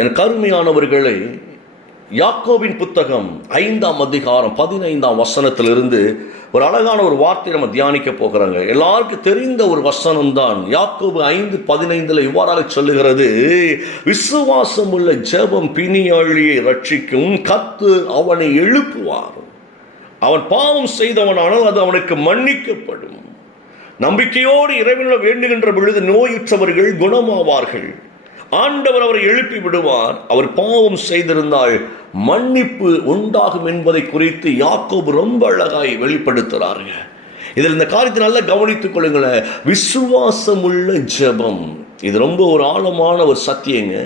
என் கருமையானவர்களே, யாக்கோபின் புத்தகம் 5ஆம் அதிகாரம் 15ஆம் வசனத்திலிருந்து ஒரு அழகான ஒரு வார்த்தை நம்ம தியானிக்க போகிறாங்க. எல்லாருக்கும் தெரிந்த ஒரு வசனம் தான். யாக்கோபு 5:15 இவ்வாறாக சொல்லுகிறது, விசுவாசம் உள்ள ஜெபம் பிணியாளியை ரட்சிக்கும், கர்த்தர் அவனை எழுப்புவார். அவன் பாவம் செய்தவனானால் அது அவனுக்கு மன்னிக்கப்படும். நம்பிக்கையோடு இறைவனிடம் வேண்டுகின்ற பொழுது நோயுற்றவர்கள் குணமாவார்கள். ஆண்டவர் அவரை எழுப்பி விடுவார். அவர் பாவம் செய்திருந்தால் மன்னிப்பு உண்டாகும் என்பதை குறித்து யாக்கோபு ரொம்ப அழகாய் வெளிப்படுத்துகிறாருங்க. இதில் இந்த காரியத்தை நல்லா கவனித்துக் கொள்ளுங்களேன். விசுவாசம் உள்ள ஜெபம், இது ரொம்ப ஒரு ஆழமான ஒரு சத்தியங்க.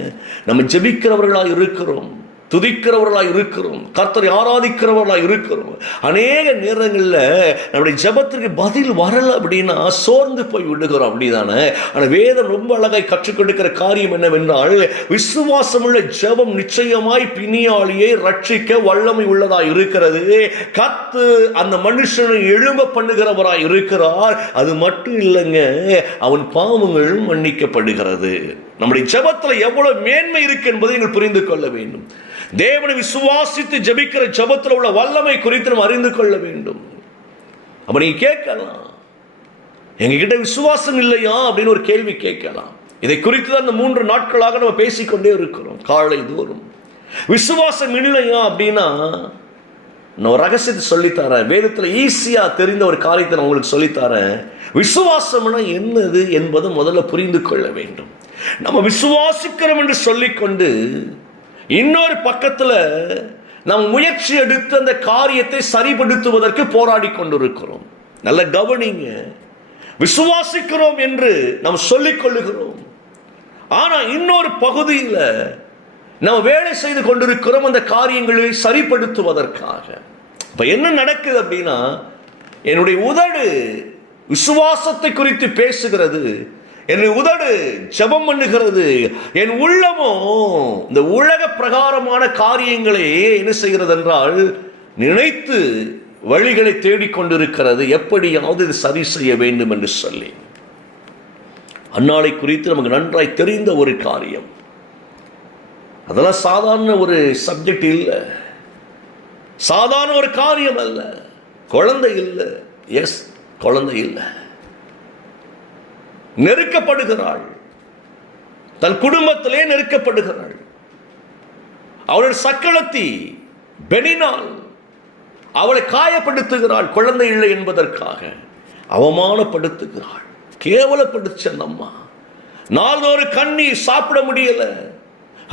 நம்ம ஜெபிக்கிறவர்களாக இருக்கிறோம், துதிக்கிறவர்களாக இருக்கிறோம், கர்த்தரை ஆராதிக்கிறவர்களாக இருக்கிறோம். அநேக நேரங்களில் நம்முடைய ஜெபத்திற்கு பதில் வரல அப்படின்னா சோர்ந்து போய் விடுகிறோம், அப்படிதானே? ஆனால் வேதம் ரொம்ப அழகாய் கற்றுக் கொடுக்கிற காரியம் என்னவென்றால், விசுவாசமுள்ள ஜெபம் நிச்சயமாய் பிணியாளியை ரட்சிக்க வல்லமை உள்ளதாக இருக்கிறது. கர்த்தர் அந்த மனுஷனை எழும்ப பண்ணுகிறவராய் இருக்கிறார். அது மட்டும் இல்லைங்க, அவன் பாவங்களும் மன்னிக்கப்படுகிறது. நம்முடைய ஜெபத்தில் எவ்வளவு மேன்மை இருக்கு என்பதை நீங்கள் புரிந்து கொள்ள வேண்டும். தேவனை விசுவாசித்து ஜெபிக்கிற ஜெபத்தில் உள்ள வல்லமை குறித்து நம்ம அறிந்து கொள்ள வேண்டும். அப்ப நீங்க கேட்கலாம், எங்ககிட்ட விசுவாசம் இல்லையா அப்படின்னு ஒரு கேள்வி கேட்கலாம். இதை குறித்து தான் இந்த 3 நாட்களாக நம்ம பேசிக்கொண்டே இருக்கிறோம் காலை தோறும். விசுவாசம் இல்லையா அப்படின்னா நான் ஒரு ரகசியத்தை சொல்லித்தரேன். வேதத்தில் ஈஸியா தெரிந்த ஒரு காரியத்தை நான் உங்களுக்கு சொல்லித்தரேன். விசுவாசம்னா என்னது என்பதை முதல்ல புரிந்து கொள்ள வேண்டும். நம்ம விசுவாசிக்கிறோம் என்று சொல்லிக்கொண்டு இன்னொரு பக்கத்தில் நாம் முயற்சி எடுத்து அந்த காரியத்தை சரிபடுத்துவதற்கு போராடி கொண்டிருக்கிறோம். நல்ல கவனிங்க, விசுவாசிக்கிறோம் என்று நாம் சொல்லிக் கொள்ளுகிறோம், ஆனா இன்னொரு பகுதியில் நாம் வேலை செய்து கொண்டிருக்கிறோம் அந்த காரியங்களை சரிப்படுத்துவதற்காக. இப்ப என்ன நடக்குது அப்படின்னா, என்னுடைய உதடு விசுவாசத்தை குறித்து பேசுகிறது, என் உதடு ஜெபம் பண்ணுகிறது, என் உள்ளமோ இந்த உலக பிரகாரமான காரியங்களை என்ன செய்கிறது என்றால் நினைத்து வழிகளை தேடிக்கொண்டிருக்கிறது, எப்படியாவது இது சரி செய்ய வேண்டும் என்று சொல்லி. அந்நாளை குறித்து நமக்கு நன்றாய் தெரிந்த ஒரு காரியம். அதெல்லாம் சாதாரண ஒரு சப்ஜெக்ட் இல்லை, சாதாரண ஒரு காரியம் அல்ல. குழந்தை இல்லை, எஸ் குழந்தை இல்லை, நெருக்கப்படுகிறாள், தன் குடும்பத்திலே நெருக்கப்படுகிறாள். அவளுடைய சக்களத்தி பெனினால் அவளை காயப்படுத்துகிறாள், குழந்தை இல்லை என்பதற்காக அவமானப்படுத்துகிறாள், கேவலப்படுத்த அம்மா. நாள்தோறும் கண்ணீர், சாப்பிட முடியல,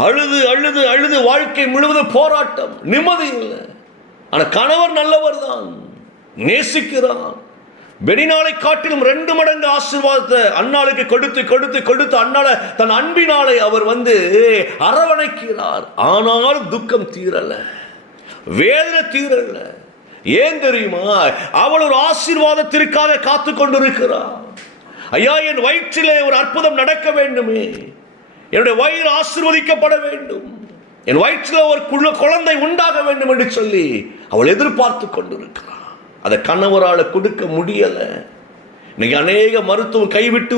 அழுது அழுது அழுது வாழ்க்கை முழுவதும் போராட்டம், நிம்மதி இல்லை. ஆனால் கணவர் நல்லவர் தான், நேசிக்கிறான். பெனினாலை காட்டிலும் 2 மடங்கு ஆசீர்வாதத்தை அன்னாளுக்கு கொடுத்து கொடுத்து கொடுத்து அன்னால தன் அன்பினாலை அவர் அரவணைக்கிறார். ஆனாலும் துக்கம் தீரல, வேதனை தீரல. ஏன் தெரியுமா? அவள் ஒரு ஆசீர்வாதத்திற்காக காத்து கொண்டிருக்கிறார். ஐயா, என் வயிற்றிலே ஒரு அற்புதம் நடக்க வேண்டுமே, என்னுடைய வயிறு ஆசீர்வதிக்கப்பட வேண்டும், என் வயிற்றில் ஒரு குழந்தை உண்டாக வேண்டும் என்று சொல்லி அவள் எதிர்பார்த்து கொண்டிருக்கிறார். அதை கணவரால் கொடுக்க முடியல. இன்னைக்கு அநேக மருத்துவம் கைவிட்டு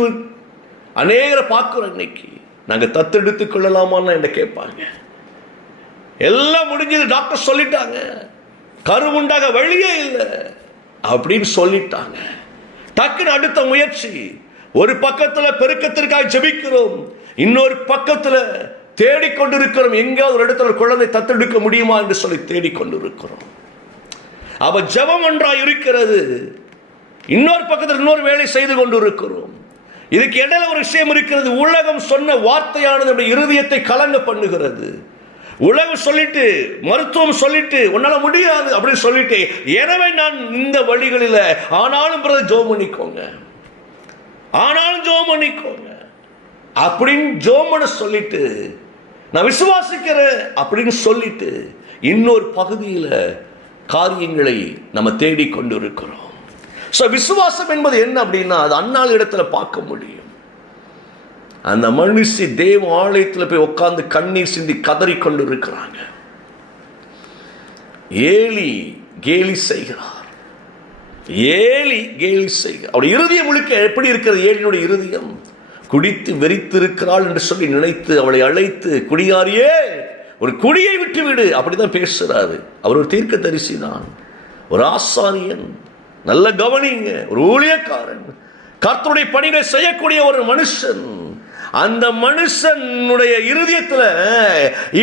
அநேகரை பார்க்கிறோம். இன்னைக்கு நாங்கள் தத்தெடுத்துக் கொள்ளலாமான்னு என்ன கேட்பாங்க. எல்லாம் முடிஞ்சது, டாக்டர் சொல்லிட்டாங்க, கருவுண்டாக வழியே இல்லை அப்படின்னு சொல்லிட்டாங்க. டக்குன்னு அடுத்த முயற்சி. ஒரு பக்கத்தில் பெருக்கத்திற்காக ஜெபிக்கிறோம், இன்னொரு பக்கத்தில் தேடிக்கொண்டிருக்கிறோம், எங்கேயாவது ஒரு இடத்துல குழந்தை தத்தெடுக்க முடியுமா என்று சொல்லி தேடிக்கொண்டிருக்கிறோம். அவ ஜெபம் ஒன்றாய் இருக்கிறது, இன்னொரு பக்கத்தில் இன்னொரு வேலை செய்து கொண்டு இருக்கிறோம். இதுக்கு இடையில ஒரு விஷயம் இருக்கிறது. உலகம் சொன்ன வார்த்தையானது நம்முடைய இருதயத்தை கலங்க பண்ணுகிறது. உலகம் சொல்லிட்டு, மருத்துவம் சொல்லிட்டு, உன்னால முடியாது அப்படின்னு சொல்லிட்டு, எனவே நான் இந்த வழிகளில் ஆனாலும் ஜெபம் பண்ணிக்கோங்க, ஆனாலும் ஜெபம் பண்ணிக்கோங்க அப்படின்னு ஜெபம் பண்ண சொல்லிட்டு, நான் விசுவாசிக்கிறேன் அப்படின்னு சொல்லிட்டு இன்னொரு பகுதியில் காரியங்களை நம்ம தேடிக்கொண்டிருக்கிறோம். விசுவாசம் என்பது என்ன அப்படின்னா, அது அன்னாள் இடத்துல பார்க்க முடியும். அந்த மனுஷி தேவ ஆலயத்தில் போய் உட்கார்ந்து கண்ணீர் சிந்தி கதறி கொண்டு இருக்கிறாங்க. ஏலி கேலி செய்கிறார், ஏலி கேலி செய்கிறார். அவருடைய இருதயம் முழுக்க எப்படி இருக்கிறது? ஏலினுடைய இருதயம் குடித்து வெறித்திருக்கிறாள் என்று சொல்லி நினைத்து அவளை அழைத்து, குடியாரியே ஒரு குடியை விட்டு விடு, அப்படிதான் பேசுறாரு. அவர் ஒரு தீர்க்கதரிசி தான், ஒரு ஆசாரியன், நல்ல கவனிங்க, ஒரு ஊழியக்காரன், கர்த்தருடைய பணிகளை செய்யக்கூடிய ஒரு மனுஷன். அந்த மனுஷனுடைய இருதயத்தில்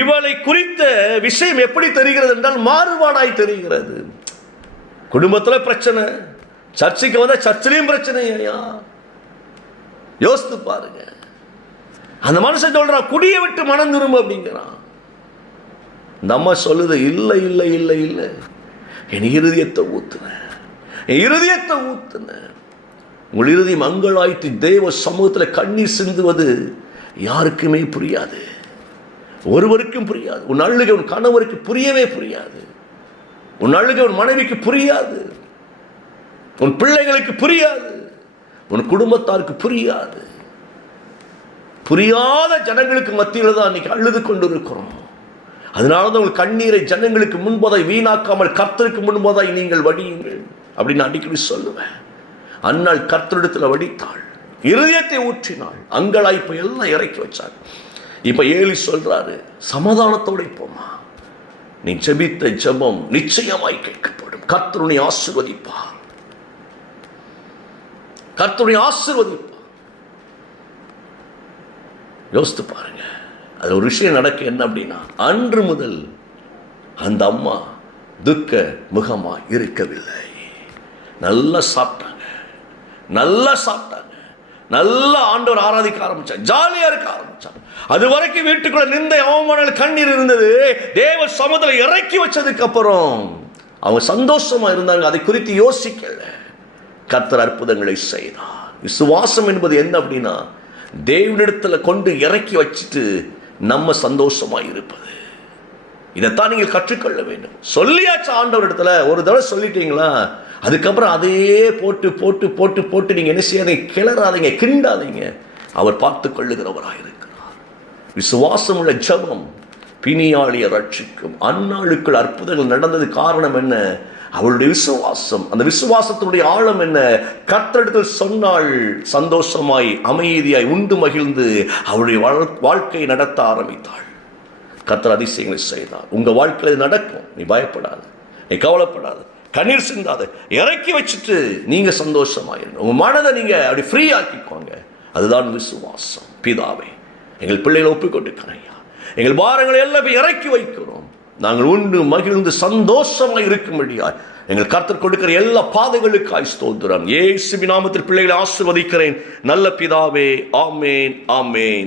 இவளை குறித்த விஷயம் எப்படி தெரிகிறது என்றால் மாறுபாடாய் தெரிகிறது. குடும்பத்தில் பிரச்சனை, சர்ச்சைக்கு வந்தா சர்ச்சிலையும் பிரச்சனை. யோசித்து பாருங்க. அந்த மனுஷன் சொல்றான், குடியை விட்டு மனம் திரும்ப அப்படிங்கிறான். இந்த அம்மா சொல்லுது, இல்லை இல்லை இல்லை இல்லை, என் இருதயத்தை ஊத்துன, என் இருதயத்தை ஊத்துன. உங்கள் இறுதி மங்களாய்த்து தேவ சமூகத்தில் கண்ணீர் சிந்துவது யாருக்குமே புரியாது, ஒருவருக்கும் புரியாது. உன் அழுகை உன் கணவருக்கு புரியவே புரியாது, உன் அழுகை உன் மனைவிக்கு புரியாது, உன் பிள்ளைகளுக்கு புரியாது, உன் குடும்பத்தாருக்கு புரியாது. புரியாத ஜனங்களுக்கு மத்தியில் தான் இன்னைக்கு அழுது கொண்டு இருக்கிறோம். அதனால தான் உங்கள் கண்ணீரை ஜனங்களுக்கு முன்பதாய் வீணாக்காமல் கர்த்தருக்கு முன்பதாய் நீங்கள் வடியுங்கள் அப்படின்னு அடிக்கடி சொல்லுவேன். அன்னாள் கர்த்தரிடத்தில் வடித்தாள், இருதயத்தை ஊற்றினாள், அங்கலாய்ப்பை எல்லாம் இறக்கி வச்சாள். இப்ப ஏலி சொல்றாரு, சமாதானத்தோட போமா, நீ ஜெபித்த ஜெபம் நிச்சயமாய் கேட்கப்படும், கர்த்தருனை ஆசீர்வதிப்பார், கர்த்தருனை ஆசீர்வதிப்பார். யோசித்து பாருங்க. அது ஒரு விஷயம் நடக்க என்ன அப்படின்னா, அன்று முதல் அந்த அம்மா துக்க முகமா இருக்கவில்லை. நல்லா சாப்பிட்டாங்க, நல்லா சாப்பிட்டாங்க, நல்லா ஆண்டவர் ஆராதிக்க ஆரம்பிச்சாங்க, ஜாலியா இருக்க ஆரம்பிச்சாங்க. அது வரைக்கும் வீட்டுக்குள்ள நிந்த அவமான கண்ணீர் இருந்தது. தேவ சமூகத்தில் இறக்கி வச்சதுக்கு அப்புறம் அவங்க சந்தோஷமா இருந்தாங்க, அதை குறித்து யோசிக்கல. கர்த்தர் அற்புதங்களை செய்தார். விசுவாசம் என்பது என்ன அப்படின்னா, தேவனிடத்துல கொண்டு இறக்கி வச்சுட்டு நம்ம சந்தோஷமா இருப்பது. இதைத்தான் நீங்கள் கற்றுக்கொள்ள வேண்டும். சொல்லியாச்சு ஆண்டவர் இடத்துல, ஒரு தடவை சொல்லிட்டீங்களா, அதுக்கப்புறம் அதையே போட்டு போட்டு போட்டு போட்டு நீங்க என்ன செய்யாதீங்க, கிளறாதீங்க, கிண்டாதீங்க. அவர் பார்த்து கொள்ளுகிறவராக இருக்கிறார். விசுவாசம் உள்ள ஜெபம் பிணியாளியை ரட்சிக்கும். அந்நாளுக்குள் அற்புதங்கள் நடந்தது காரணம் என்ன? அவளுடைய விசுவாசம். அந்த விசுவாசத்தினுடைய ஆழம் என்ன? கர்த்தரிடத்தில் சொன்னால் சந்தோஷமாய் அமைதியாய் உண்டு மகிழ்ந்து அவளுடைய வாழ்க்கையை நடத்த ஆரம்பித்தாள். கர்த்தர் அதிசயங்களை செய்தார். உங்க வாழ்க்கையில் நடக்கும், நீ பயப்படாது, நீ கவலைப்படாது, கண்ணீர் சிந்தாத, இறக்கி வச்சுட்டு நீங்க சந்தோஷமாயிருங்க. உங்க மனதை நீங்க அப்படி ஃப்ரீ ஆக்கிக்கோங்க. அதுதான் விசுவாசம். பிதாவே, எங்கள் பிள்ளைகளை ஒப்புக்கொண்டிருக்கிறேன், எங்கள் பாரங்களை எல்லாம் இறக்கி வைக்கிறோம். நாங்கள் உண்டு மகிழ்ந்து சந்தோஷமாக இருக்கும்படியாய் எங்கள் கர்த்தர் கொடுக்கிற எல்லா பாதைகளுக்காய் ஸ்தோத்திரம். இயேசுவின் நாமத்தில் பிள்ளைகளை ஆசீர்வதிக்கிறேன் நல்ல பிதாவே. ஆமேன், ஆமேன்.